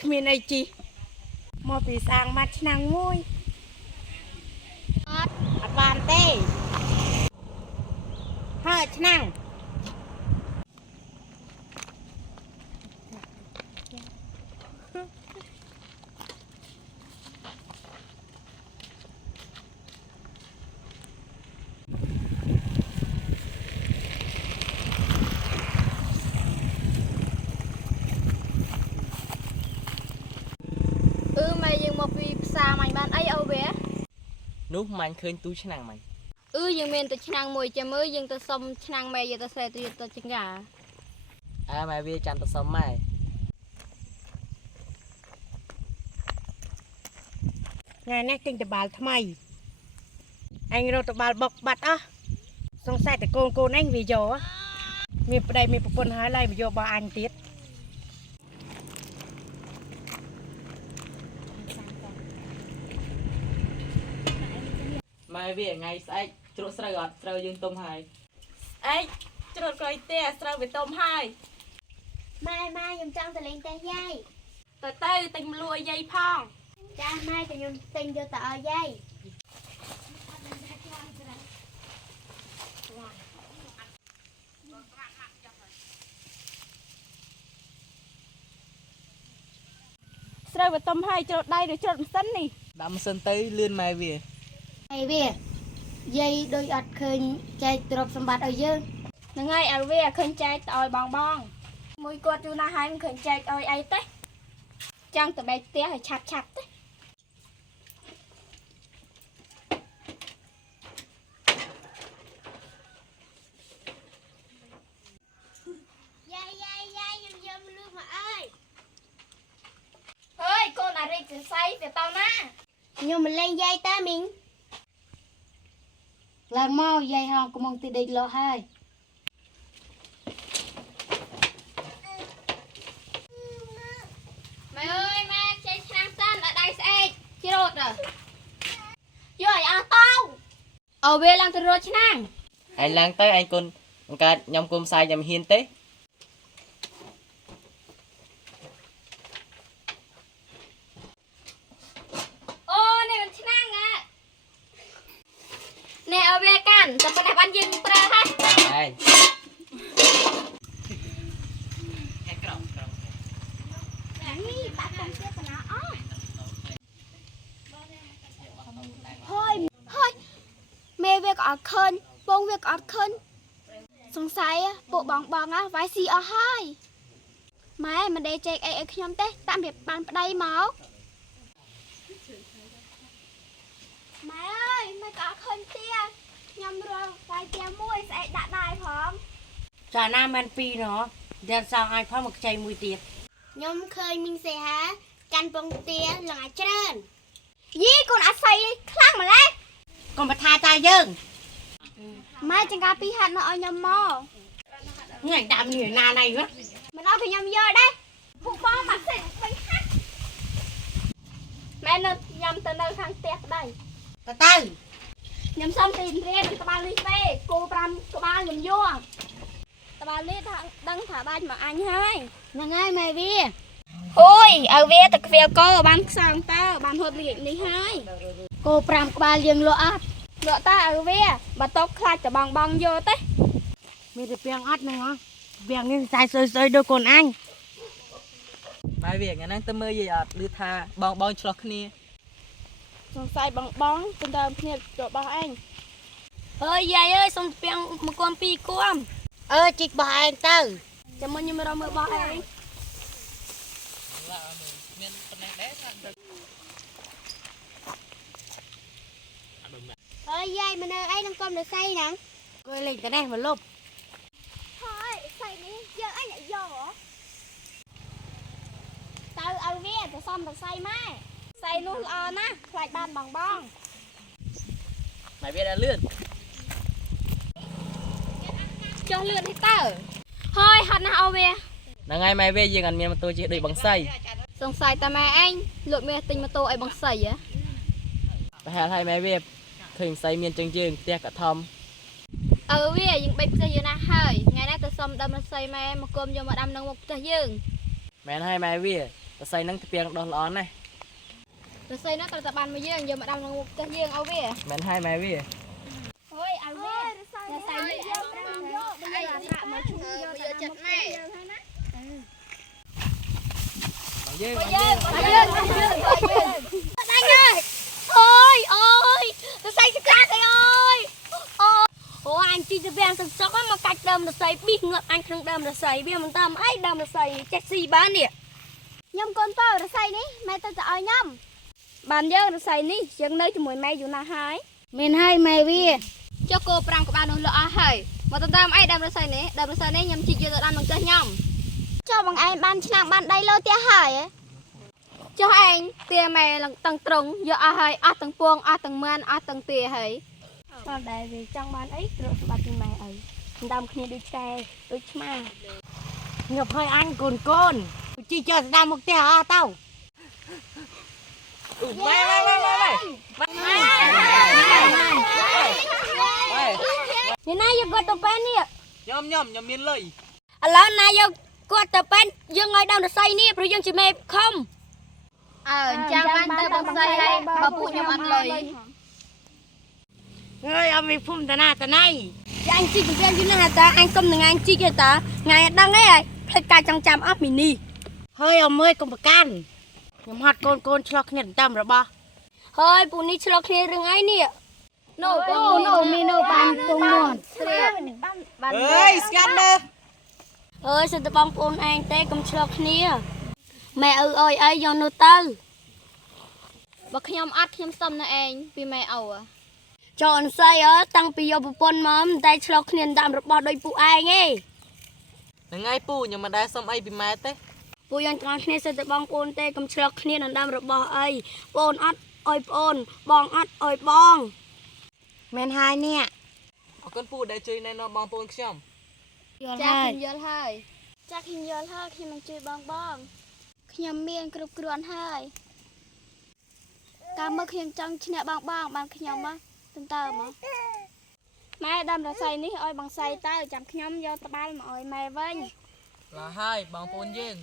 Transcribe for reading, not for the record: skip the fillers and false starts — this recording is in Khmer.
គ្មានអីជីមកពីស្អាងមកឆ្នាំងមួយអត់បានទេហើយឆ្នាំងម៉ែយើងមកពីផ្សារមាញ់បានអីអូវានោះមាញ់ឃើញទូឆ្នាំងមាញ់យើងមានតែឆ្នាំងមួយចាំមើលយើងទៅសុំឆ្នាំងម៉ែយកទៅស្រែទៅចង្កាម៉ែវាចាំទៅសុំម៉ែថ្ងៃនេះទិញតបាល់ថ្មីអញរត់តបាល់បុកបាត់អស់សង្ស័យតែកូនអញវាយកមានប្តីមានប្រពន្ធហើយឡើយវាយករបស់អញទៀតម៉ែវាថ្ងៃស្អែកជ្រក់ស្រូវអត់ស្រូវយើងទុំហើយអេជ្រត់ក្រោយទេស្រូវវាទុំហើយម៉ែខ្ញុំចង់ទៅលេងផ្ទះយាយទៅទិញមលក់ឲ្យយាយផងចាម៉ែតែខ្ញុំទិញយកទៅឲ្យយាយស្រូវវាទុំហើយជ្រត់ដៃឬជ្រត់ម៉ាស៊ីននេះដាក់ម៉ាស៊ីនទៅលឿនម៉ែវាអីវាយាយដូចអត់ឃើញចែកទ្រព្យសម្បត្តិឲ្យយើងហ្នឹងហើយឲ្យវាឃើញចែកទៅឲ្យបងមួយគាត់យូរណាស់ហើយមិនឃើញចែកឲ្យអីទេចង់ទៅបែកផ្ទះឲ្យឆាប់ទេយាយខ្ញុំយកលឺមកអើយហើយកូនអារិចសរសៃទៅតោណាខ្ញុំមកលេងយាយតើមីងឡើងមកយាយហងកំងទីដេកលោហើយម៉ែអើយម៉ែចេញឆ្នាំសិនឲ្យដៃស្អែកជ្រត់យកឲ្យអស់តោអូវាឡើងទៅរត់ឆ្នាំអញឡើងទៅអញគុនអង្កើតខ្ញុំគុំផ្សាយខ្ញុំហ៊ានទេអូនេះមិនឆ្នាំនេះឲ្យវាកាន់តែប៉ុណ្ណេះបានយើងប្រើហើយឯងហែក្រំនេះបាក់តាមទៀតបណ្ណាអស់ហើយមេវាក៏អត់ឃើញពងវាក៏អត់ឃើញសង្ស័យពួកបងវាយស៊ីអស់ហើយម៉ែមិនដេកចែកអីឲ្យខ្ញុំទេតាមរៀបបានប្តីមកម៉ែអើយមិនក៏អត់ឃើញទៀតខ្ញុំរកវាយទៀមួយស្អែកដាក់ដែរផងចាណាមិនពីរណោះដែលសងឲ្យផងមកខ្ចីមួយទៀតខ្ញុំឃើញមីងសេហាកាន់ពងទាឡើងឲ្យច្រើនយីកូនអាស័យខ្លាំងម្ល៉េះកុំបថាតាយើងម៉ែចង្ការពីហាត់នៅឲ្យខ្ញុំមកថ្ងៃដាក់នេះណាណៃហ៎មិនឲ្យខ្ញុំយកដែរពួកបងមកសិនវិញហាត់ម៉ែនៅញ៉ាំទៅនៅខាងផ្ទះប្តីទៅខ្ញុំសុំទីរៀនក្បាលនេះទេគោ5ក្បាលខ្ញុំយកក្បាលនេះថាដឹងថាដាច់មកអញហើយហ្នឹងហើយម៉ែវាហួយឲ្យវាទៅខ្វៀលគោបានខ្សងតើបានហូតលៀកនេះហើយគោ5ក្បាលយើងលក់អត់លក់តើឲ្យវាបើតបខ្លាចតបងយកទេមានតែពីងអត់ហ្នឹងហ៎ពីងនេះខ្សែសើដូចកូនអញម៉ែវាថ្ងៃហ្នឹងទៅមើលយាយអត់ឮថាបងឆ្លោះគ្នាសង្ស័យបងទៅដើមគ្នារបស់ឯងអើយយាយអើយសុំពីង1គំ2គំជីកបោះឯងទៅចាំមុនខ្ញុំរកមើលបោះឯងមានប៉ុណ្ណេះដែរថាអើយយាយមកនៅអីនឹងកុំនៅសៃហ្នឹងគួយលេងតែនេះមកលុបហើយសៃនេះយើងអញយកហ៎ទៅឲ្យវាទៅសំទៅសៃម៉ែសៃនោះល្អណាស់ខ្លាចបានបងម៉ែវាđãលឿនចុះលឿននេះតើហើយហត់ណាស់អូវាហ្នឹងហើយម៉ែវាយើងអត់មានម៉ូតូជិះដូចបងសៃសង្ស័យតែម៉ែឯងលក់មាសទិញម៉ូតូឲ្យបងសៃហ៎ប្រហែលហើយម៉ែវាឃើញសៃមានជើងផ្ទះកធំវាយើងបេកផ្ទះយើងណាស់ហើយថ្ងៃនេះទៅសុំដើមរស័យម៉ែមកគុំយកមកដាំនៅមុខផ្ទះយើងមែនហើយម៉ែវា ใส่นั่งเปียงดอนร้อนnày rồi xây nó tao tập bàn mà dương giờ mà đâm nó tao dương ao về mẹn hai mày vì thôi ao về là xây đi bây giờ là thạ mà chung vô bây giờ chật này bằng dê anh ơi ôi ôi nó xây cho ca thầy ơi ôi anh chỉ cho bên sừng sóc mà cạch đâm nó xây bị ngợp anh không đâm nó xây bây mình tâm ấy đâm nó xây chết xì bán nè nhâm con bao rồi say ní mẹ tao ở nhâm bàn dơ nó xây ní chẳng nơi cho mùi mày dù nào hái mình hai mày vi cho cô pram của bạn nó lỡ hời mà tao tâm ấy đâm nó xây ní nhâm chỉ cho tao ăn bằng chơi nhâm cho bằng ai ban chăng ban đây lâu tia hải ấy cho anh tia mày là tầng trống giờ hời tầng puông tầng man tầng tia hời còn đại vì trong ban ấy rồi bạn tin mày ấy đâm kia đôi trai đôi má nhập hơi anh cồn chỉ chờ đam một tè taoนี่นายยังกดตัวเป็นเนี่ย nhom miên lời แล้วนายยังกดตัวเป็นยังไงดาวใส่เนี่ยเพราะยังจะไม่คมจังมันเติมใส่ให้บะพูดยังมันเลย เฮ้ยเอาไปพุ่มตาหน้าตาใน anh chỉ cần như này ta anh công đừng anh chỉ kia ta ngày đang ấy phải cài trong chạm áp mini เฮ้ยเอาเมื่อยกบกันยำฮอดโกนชลอกเนี่ยดำหรอบ่ เฮ้ยปูนี่ชลอกเนี่ยเรื่องไอ้เนี่ย no mi no ban tung ngon ơi scanner เฮ้ยสุดบองปูนเองเต้กับชลอกเนี่ยแม่ơiไอ้ยอนโนเตอร์บักยำอัดยำซ้ำนะเองปีแม่เอาอะจอนใส่ตั้งปีโยบุปนมอมได้ชลอกเนี่ยดำรบบอโดยปูไอ้ไง ngay pu nhưng mà đã xong ai bị mát đấy ปูยังการเนี่ยสุดบองปูนเต้กับชลอกเนี่ยดำรบบอไอ้ปูนอัดอ้อยปูนบองอัดอ้อยบอง แมนไฮเนี่ย con pu để chơi này nó bằng pôn xong จ้ากินเยอะเลย จากหินยอลเฮาที่มันช่วยบองบองขยำเมียนกรุบกรวนให้การเมื่อขยำจังชนะบองบองบางขยำวะตึงเติมมั้งแม่ดำเราใส่นี่อ้อยบางใส่เต้าจับขยำยอตะบ้านมาอ้อยแม่เว้ย là hai bằng pôn dên